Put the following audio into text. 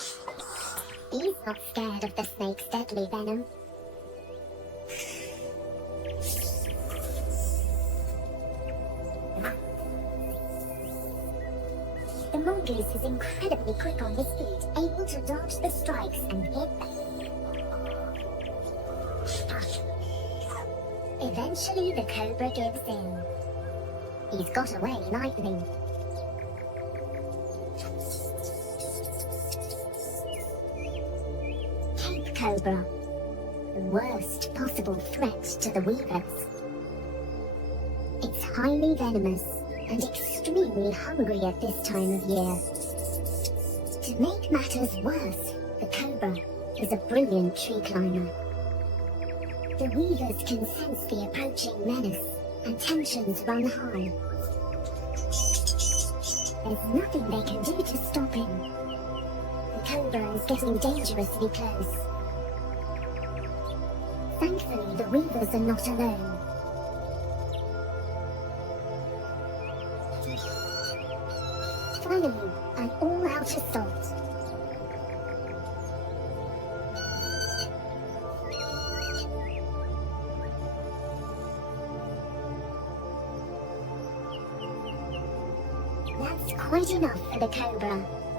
He's not scared of the snake's deadly venom. The mongoose is incredibly quick on his feet, able to dodge the strikes and hit them. Eventually, the cobra gives in. He's got away lightly. Cape cobra, the worst possible threat to the weavers. It's highly venomous and extremely hungry at this time of year. To make matters worse, the cobra is a brilliant tree climber. The weavers can sense the approaching menace, and tensions run high. There's nothing they can do to stop him. The cobra is getting dangerously close. Thankfully, the weavers are not alone. Finally, an all-out assault. That's quite enough for the cobra.